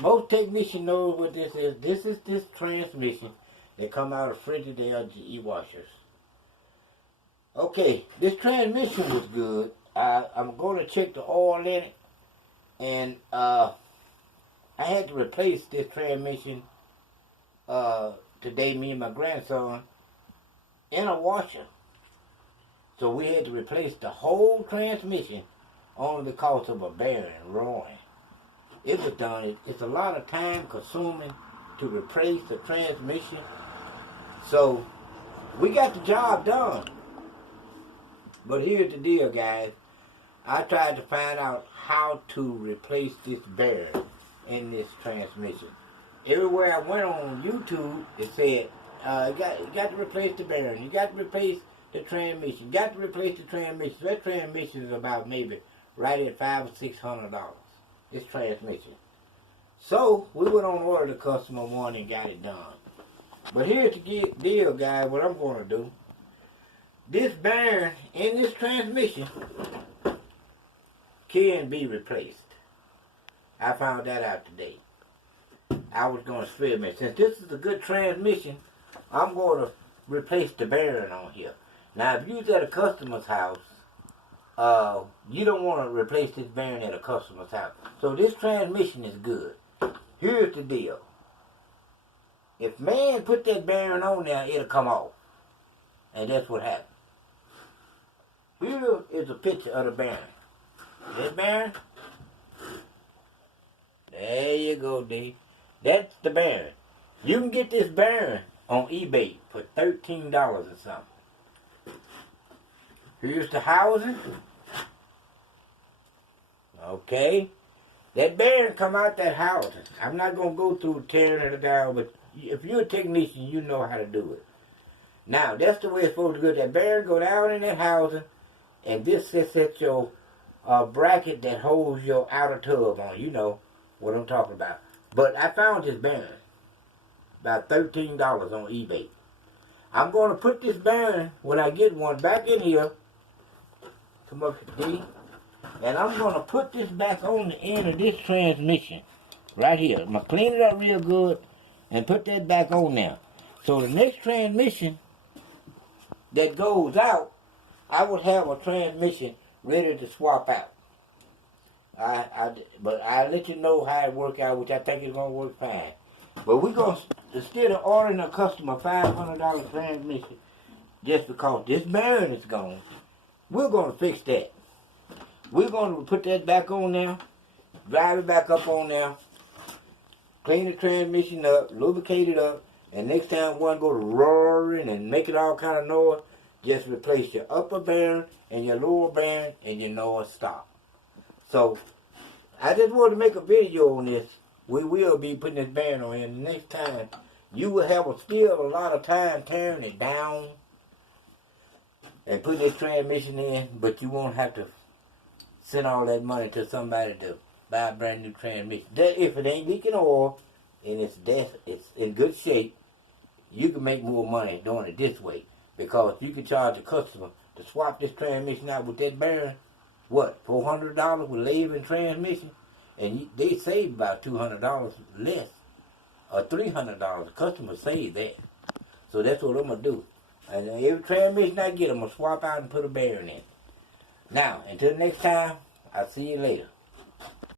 Most technician knows what this is. This is this transmission that come out of frigerale GE washers. Okay, this transmission was good. I'm going to check the oil in it, and I had to replace this transmission today, me and my grandson, in a washer. So we had to replace the whole transmission only because of a bearing ruin. It was done. It's a lot of time consuming to replace the transmission. So we got the job done. But here's the deal, guys. I tried to find out how to replace this bearing in this transmission. Everywhere I went on YouTube, it said, you got to replace the bearing. You got to replace the transmission. You got to replace the transmission. That transmission is about maybe right at $500 or $600. This transmission. So we went on order the customer one and got it done. But here's the deal, guys. What I'm going to do. This bearing in this transmission can be replaced. I found that out today. I was going to experiment. Since this is a good transmission, I'm going to replace the bearing on here. Now, if you're at a customer's house, you don't want to replace this bearing at a customer's house. So this transmission is good. Here's the deal. If man put that bearing on there, it'll come off. And that's what happened. Here is a picture of the bearing. This bearing. There you go, D. That's the bearing. You can get this bearing on eBay for $13 or something. Here's the housing. Okay. That bearing come out that housing. I'm not going to go through tearing it down, but if you're a technician, you know how to do it. Now, that's the way it's supposed to go. That bearing go down in that housing, and this sits at your bracket that holds your outer tub on. You know what I'm talking about. But I found this bearing. About $13 on eBay. I'm going to put this bearing, when I get one, back in here. Come up to D. And I'm going to put this back on the end of this transmission. Right here. I'm going to clean it up real good and put that back on there. So the next transmission that goes out, I will have a transmission ready to swap out. But I'll let you know how it works out, which I think is going to work fine. But we're going to, instead of ordering a customer $500 transmission just because this bearing is gone, we're going to fix that. We're going to put that back on there, drive it back up on there, clean the transmission up, lubricate it up, and next time one go to roaring and make it all kind of noise, just replace your upper bearing and your lower bearing and your noise stop. So, I just wanted to make a video on this. We will be putting this bearing on, and the next time, you will have still a lot of time tearing it down and putting this transmission in, but you won't have to send all that money to somebody to buy a brand new transmission. That if it ain't leaking oil and it's in good shape, you can make more money doing it this way. Because you can charge a customer to swap this transmission out with that bearing, what, $400 with labor and transmission? And they save about $200 less, or $300. The customer save that. So that's what I'm going to do. And every transmission I get, I'm going to swap out and put a bearing in. Now, until next time, I'll see you later.